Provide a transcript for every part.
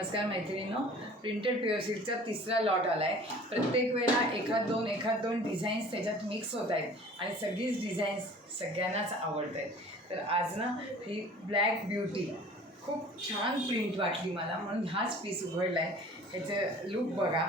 नमस्कार मैत्रिणींनो, printed pure सिल्कचा तिसरा लॉट आला आहे। प्रत्येक वेळेला एखाद दोन डिझाईन्स त्याच्यात मिक्स होत आहेत आणि सगळीच डिझाईन्स सगळ्यांनाच आवडत आहेत। तर आज ना ही ब्लॅक ब्युटी खूप छान प्रिंट वाटली मला, म्हणून हाच पीस उघडला आहे। ह्याचं लुक बघा।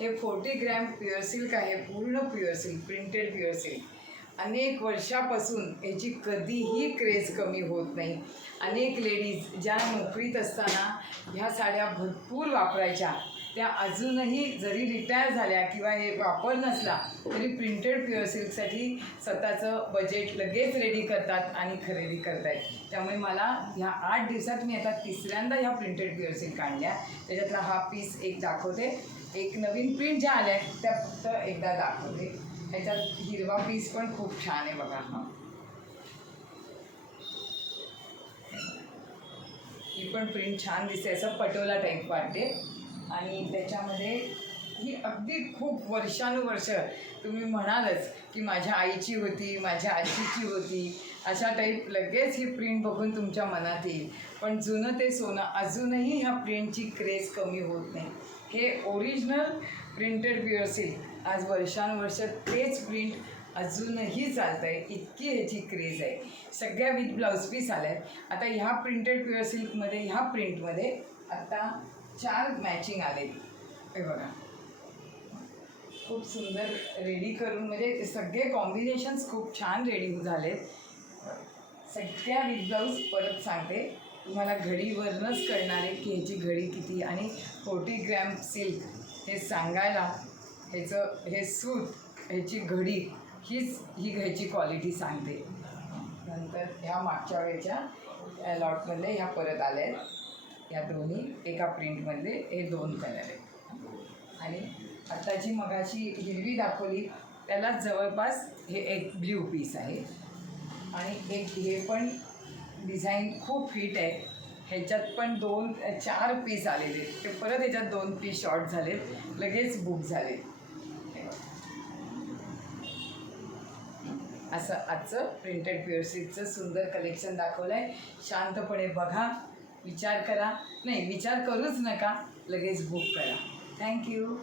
हे 40 ग्रॅम प्युअर सिल्क आहे, पूर्ण pure silk, printed pure silk. अनेक वर्षापासून याची कधीही क्रेज कमी होत नाही। अनेक लेडीज ज्या नोकरीत असताना ह्या साड्या भरपूर वापरायच्या, त्या अजूनही जरी रिटायर झाल्या किंवा हे वापर नसला तरी प्रिंटेड प्युअर सिल्कसाठी स्वतःचं बजेट लगेच रेडी करतात आणि खरेदी करत आहेत। त्यामुळे मला ह्या 8 दिवसात मी आता तिसऱ्यांदा ह्या प्रिंटेड प्युअर सिल्क आणल्या। त्याच्यातला हा पीस एक दाखवते, एक नवीन प्रिंट ज्या आल्या आहेत त्या फक्त एकदा दाखवते। ह्याच्यात हिरवा पीस पण खूप छान आहे बघा। हा ही पण प्रिंट छान दिसते, असं पटोला टाईप वाटते। आणि त्याच्यामध्ये ही अगदी खूप वर्षानुवर्ष तुम्ही म्हणालच की माझ्या आईची होती, माझ्या आजीची होती, अशा टाईप लगेच ही प्रिंट बघून तुमच्या मनात येईल। पण जुनं ते सोनं, अजूनही ह्या प्रिंटची क्रेज कमी होत नाही। हे ओरिजिनल प्रिंटेड प्युअर सिल्क, आज वर्षानुवर्ष तेच प्रिंट अजूनही चालत आहे, इतकी ह्याची क्रेज आहे। सगळ्या विथ ब्लाऊज पीस आल्या आहेत। आता ह्या प्रिंटेड प्युअर सिल्कमध्ये, ह्या प्रिंटमध्ये आता 4 मॅचिंग आले। हे बघा, खूप सुंदर रेडी करून, म्हणजे सगळे कॉम्बिनेशन्स खूप छान रेडी झालेत। सगळ्या विथ ब्लाऊज परत सांगते तुम्हाला, घडीवरूनच कळणार आहे की ह्याची घडी किती। आणि 40 ग्रॅम सिल्क हे सांगायला, ह्याचं हे सूत, ह्याची घडी, ही ह्याची क्वालिटी सांगते। नंतर ह्या मागच्या वेळेच्या लॉटमधले ह्या परत आल्या आहेत, ह्या दोन्ही एका प्रिंटमधले, हे 2 कलर आहेत। आणि आत्ताची मगाची हिरवी दाखवली त्याला जवळपास हे एक ब्ल्यू पीस आहे। आणि एक हे पण डिझाईन खूप फिट आहे, ह्याच्यात पण 4 पीस आलेले, ते परत ह्याच्यात 2 पीस शॉर्ट झालेत, लगेच बुक झाले। असं आजचं प्रिंटेड प्युअर सिल्कचं सुंदर कलेक्शन दाखवलं आहे। शांतपणे बघा, विचार करा, नाही विचार करूच नका, लगेच बुक करा। थँक्यू।